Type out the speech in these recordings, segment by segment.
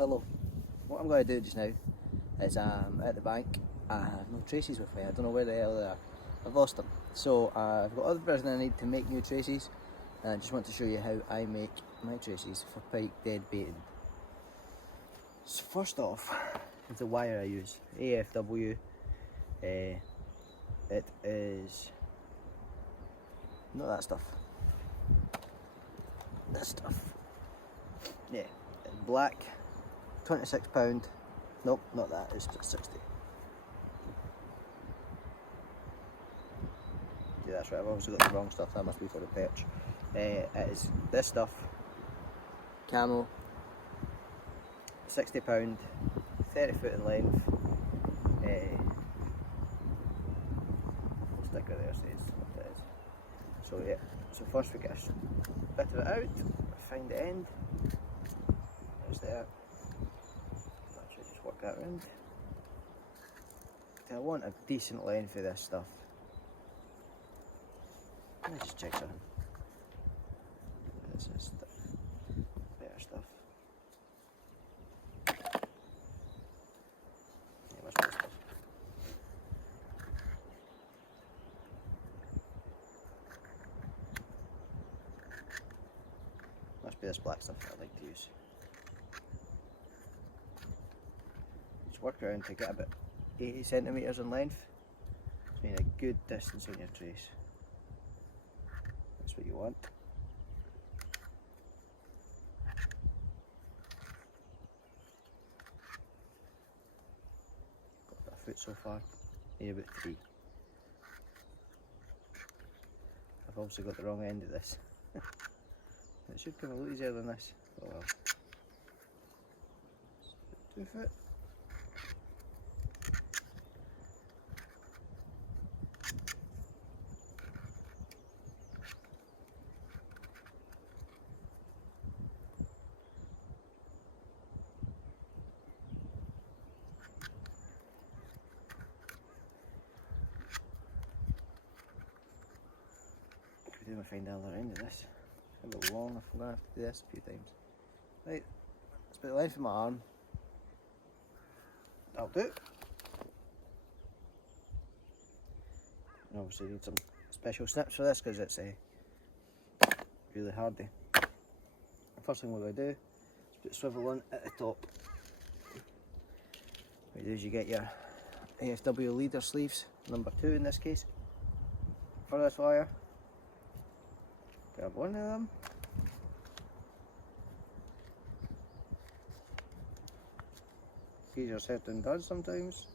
hello. What I'm going to do just now is I'm at the bank and I have no traces with me. I don't know where the hell they are. I've lost them. So I've got everything I need to make new traces, and I just want to show you how I make my traces for pike dead baiting. So first off is the wire I use, AFW. It is not that stuff. This stuff. Yeah, it's black, £26. Nope, not that, it's just 60. Yeah, that's right, I've obviously got the wrong stuff, that must be for the perch. It is this stuff, camo, £60, 30 foot in length. The sticker there says what it is. So yeah, so first we get a bit of it out, find the end. There's there. Actually just work that round. I want a decent length for this stuff. Let me just check something. This is better stuff. Yeah, much better stuff. Must be this black stuff that I like to use. Just work around to get about 80 centimetres in length. It's been a good distance on your trace. That's what you want. Got about a foot so far. Need about 3. I've obviously got the wrong end of this. It should come a little easier than this. Oh well. 2 foot. I'm going to find the other end of this. It's a bit long, I'm going to have to do this a few times. Right, it's about the length of my arm. That'll do. And obviously need some special snips for this because it's really hardy. The first thing we're going to do is put a swivel on at the top. What you do is you get your AFW leader sleeves, number 2 in this case, for this wire. Grab one of them. Easier said than done sometimes.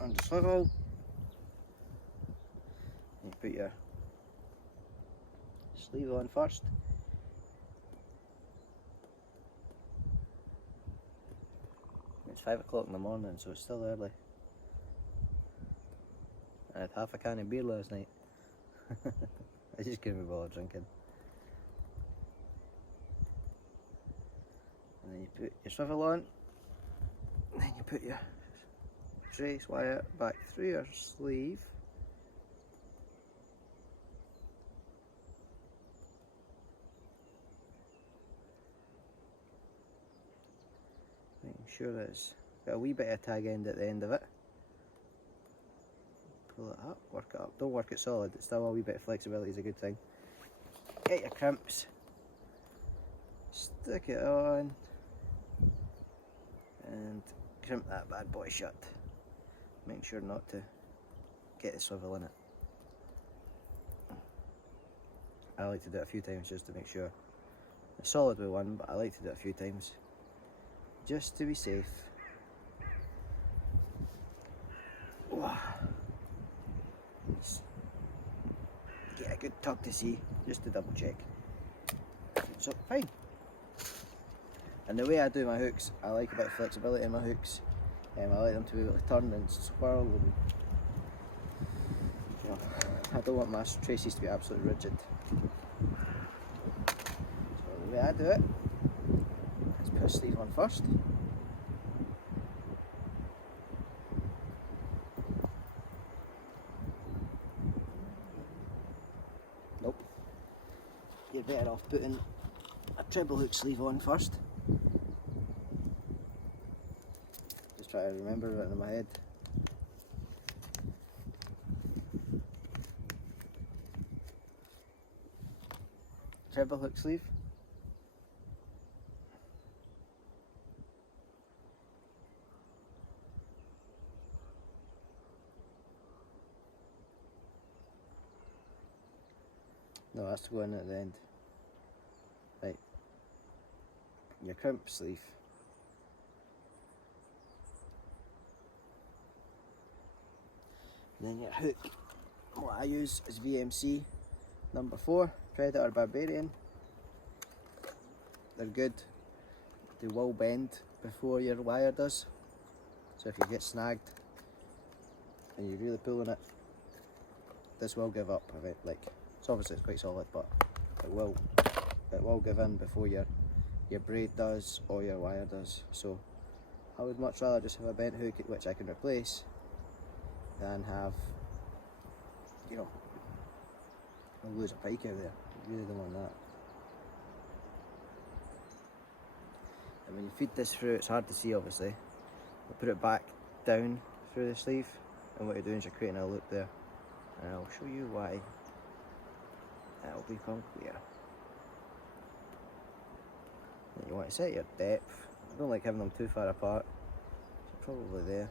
And the swivel. You put your sleeve on first. It's 5 o'clock in the morning, so it's still early. I had half a can of beer last night. I just couldn't be bothered drinking. And then you put your swivel on, and then you put your trace wire back through your sleeve. Making sure it's got a wee bit of tag end at the end of it. Pull it up, work it up. Don't work it solid, it's still a wee bit of flexibility is a good thing. Get your crimps, stick it on, and crimp that bad boy shut. Make sure not to get the swivel in it. I like to do it a few times just to make sure. It's solid with one, but I like to do it a few times just to be safe. Get a good tug to see, just to double check. So, fine. And the way I do my hooks, I like a bit of flexibility in my hooks. I like them to be able to turn and swirl and, you know, I don't want my traces to be absolutely rigid. So the way I do it is put a sleeve on first. you're better off putting a treble hook sleeve on first. Just try to remember it in my head. Treble hook sleeve. No, that's to go in at the end. Right. Your crimp sleeve. And then your hook. What I use is VMC number 4, Predator Barbarian. They're good. They will bend before your wire does. So if you get snagged and you're really pulling it, this will give up. Like, it's obviously quite solid, but it will give in before your braid does or your wire does. So I would much rather just have a bent hook which I can replace than have, you know, I'll lose a pike out there. I really don't want that. And when you feed this through, it's hard to see obviously. I'll put it back down through the sleeve, and what you're doing is you're creating a loop there. And I'll show you why. That'll become clear. And you want to set your depth. I don't like having them too far apart. So probably there.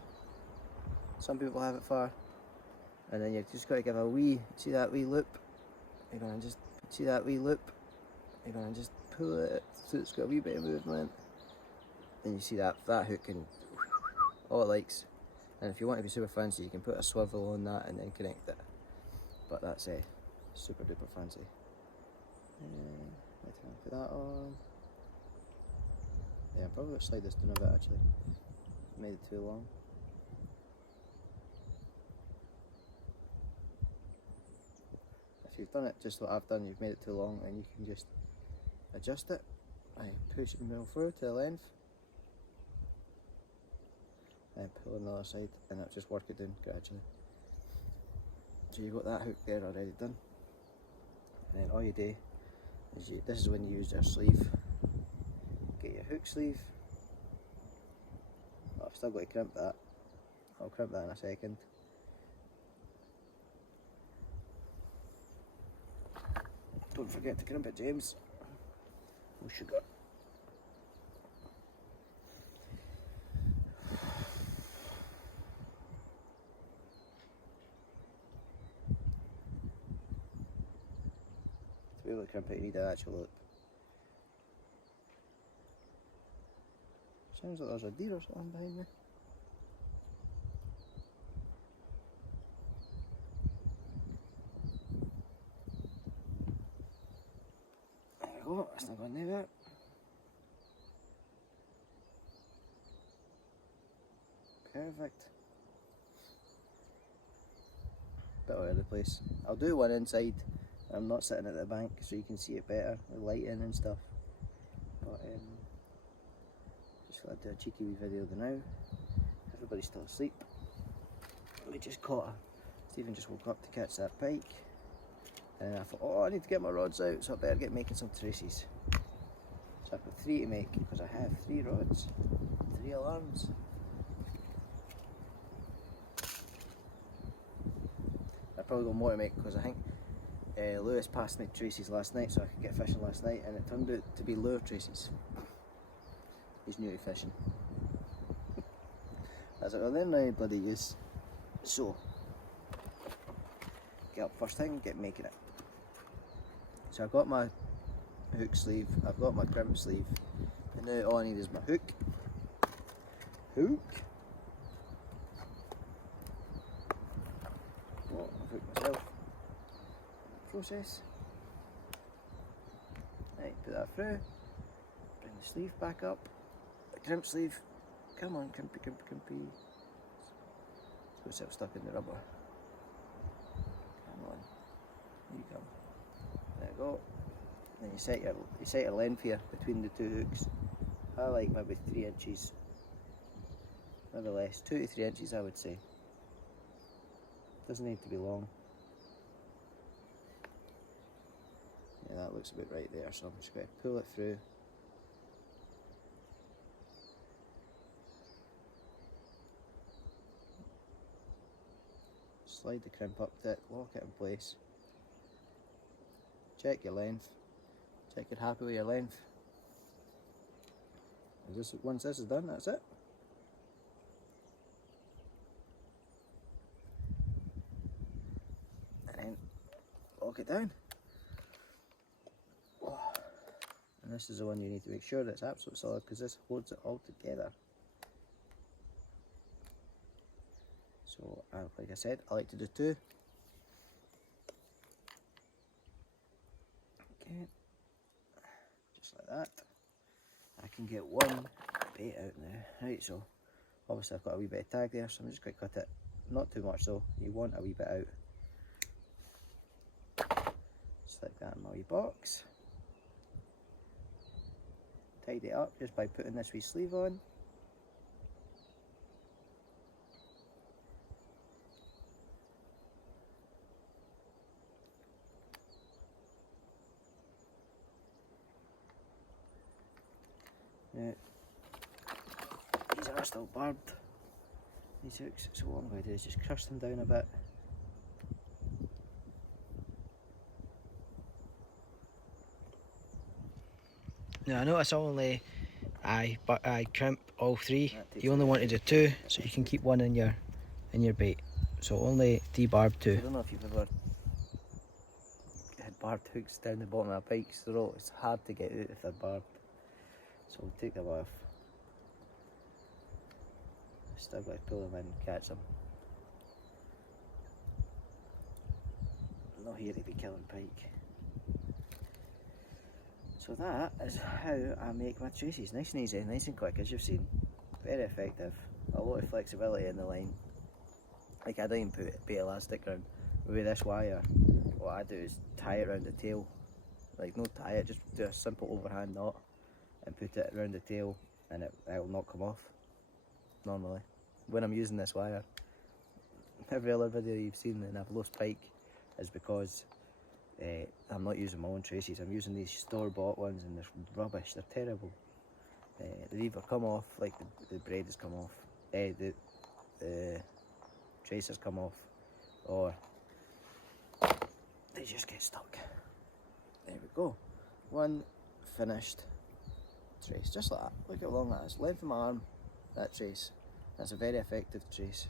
Some people have it far. And then you've just got to give a wee, see that wee loop? You're going to just, see that wee loop? You're going to just pull it so it's got a wee bit of movement. And you see that hook can, all it likes. And if you want to be super fancy, you can put a swivel on that and then connect it. But that's super duper fancy. Put that on. Yeah, I'm probably going to slide this down a bit actually. Made it too long. If you've done it just what I've done, you've made it too long, and you can just adjust it. I push and mill through to the length. And pull on the other side, and I'll just work it down gradually. So you've got that hook there already done. And then all you do is this is when you use your sleeve. Get your hook sleeve. Oh, I've still got to crimp that. I'll crimp that in a second. Don't forget to crimp it, James. No sugar. To be able to crimp it, you need an actual loop. Sounds like there's a deer or something behind me. There we go, that's not going to do that. Perfect. Bit all over the place. I'll do one inside. I'm not sitting at the bank so you can see it better, the lighting and stuff. But just thought I'd do a cheeky wee video now. Everybody's still asleep. We just caught Stephen just woke up to catch that pike. And I thought, oh, I need to get my rods out, so I better get making some traces. So I've got 3 to make because I have 3 rods, 3 alarms. I probably got more to make because I think Lewis passed me traces last night so I could get fishing last night, and it turned out to be lure traces. He's new to fishing. I was like, well, they're no bloody use. So, get up first thing, get making it. So I've got my hook sleeve, I've got my crimp sleeve, and now all I need is my hook. Oh, I've hooked myself. Process. Right, put that through. Bring the sleeve back up. The crimp sleeve. Come on, crimpy, crimpy, crimpy. It's got itself stuck in the rubber. Come on. Here you come. There we go. Then you set your length here between the 2 hooks. I like maybe 3 inches. Maybe less. 2 to 3 inches I would say. Doesn't need to be long. Yeah, that looks a bit right there, so I'm just going to pull it through. Slide the crimp up to it, lock it in place. Check your length. Check you're happy with your length. And just once this is done, that's it. And then lock it down. And this is the one you need to make sure that it's absolutely solid, because this holds it all together. So, like I said, I like to do two. Okay, just like that. I can get one bait out now. Right, so obviously I've got a wee bit of tag there, so I'm just going to cut it. Not too much though, you want a wee bit out. Just like that in my wee box. Tidy it up just by putting this wee sleeve on. Now, these are still barbed, these hooks, so what I'm going to do is just crush them down a bit. Now I notice I crimp all three. You only want to do two, so you can keep one in your bait. So only debarb two. I don't know if you've ever had barbed hooks down the bottom of a pike's throat. It's hard to get out if they're barbed. So we'll take them off. Still got to pull them in and catch them. I'm not here to be killing pike. So that is how I make my traces. Nice and easy, nice and quick, as you've seen. Very effective. A lot of flexibility in the line. Like, I don't even put bait elastic around. With this wire, what I do is tie it around the tail. Like, not tie it, just do a simple overhand knot and put it around the tail, and it'll not come off normally when I'm using this wire. Every other video you've seen and I've lost pike is because I'm not using my own traces. I'm using these store-bought ones, and they're rubbish, they're terrible. They either come off, like the braid has come off, the traces come off, or they just get stuck. There we go, one finished trace, just like that. Look how long that is, length of my arm, that trace. That's a very effective trace.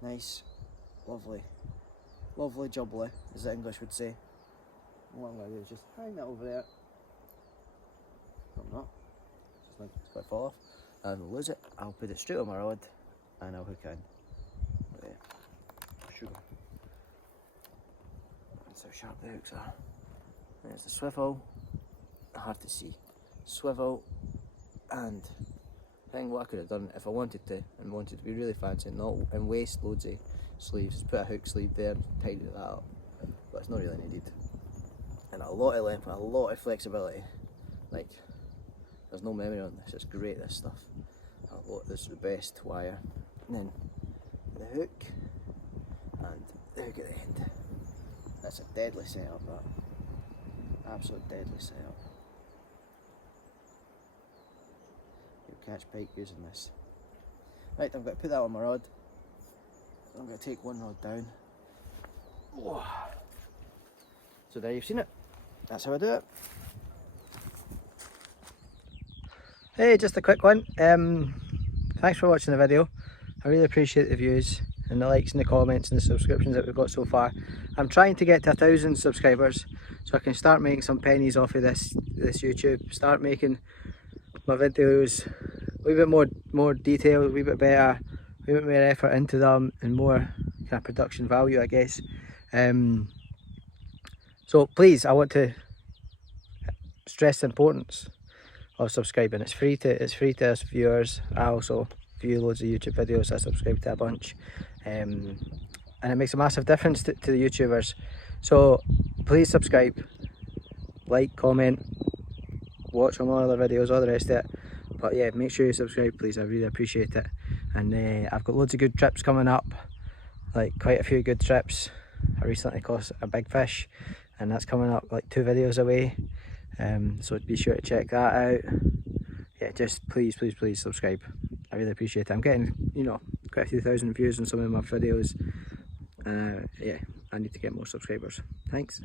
Nice, lovely, lovely jubbly, as the English would say. What I'm going to do is just hang that over there. No, I'm not. It's going to fall off. And we'll lose it. I'll put it straight on my rod and I'll hook in. There. Sugar. That's how sharp the hooks are. There's the swivel. Hard to see. Swivel, and I think what I could have done if I wanted to, and wanted to be really fancy and waste loads of sleeves, put a hook sleeve there and tidy that up, but it's not really needed. And a lot of length, a lot of flexibility. Like, there's no memory on this, it's great, this stuff. This is the best wire. And then the hook, and the hook at the end. That's a deadly setup, that. Absolute deadly setup. You'll catch pike using this. Right, I'm going to put that on my rod. I'm going to take one rod down. Whoa. So there you've seen it. That's how I do it. Hey, just a quick one. Thanks for watching the video. I really appreciate the views and the likes and the comments and the subscriptions that we've got so far. I'm trying to get to 1,000 subscribers so I can start making some pennies off of this YouTube. Start making my videos a wee bit more detailed, a wee bit better, a wee bit more effort into them, and more kind of production value, I guess. So please, I want to stress the importance of subscribing. It's free to us viewers. I also view loads of YouTube videos. I subscribe to a bunch, and it makes a massive difference to the YouTubers. So please subscribe, like, comment, watch all my other videos, all the rest of it. But yeah, make sure you subscribe, please. I really appreciate it. And I've got loads of good trips coming up, like quite a few good trips. I recently caught a big fish, and that's coming up like 2 videos away. So be sure to check that out. Yeah, just please subscribe. I really appreciate it. I'm getting, you know, quite a few thousand views on some of my videos. Yeah, I need to get more subscribers. Thanks.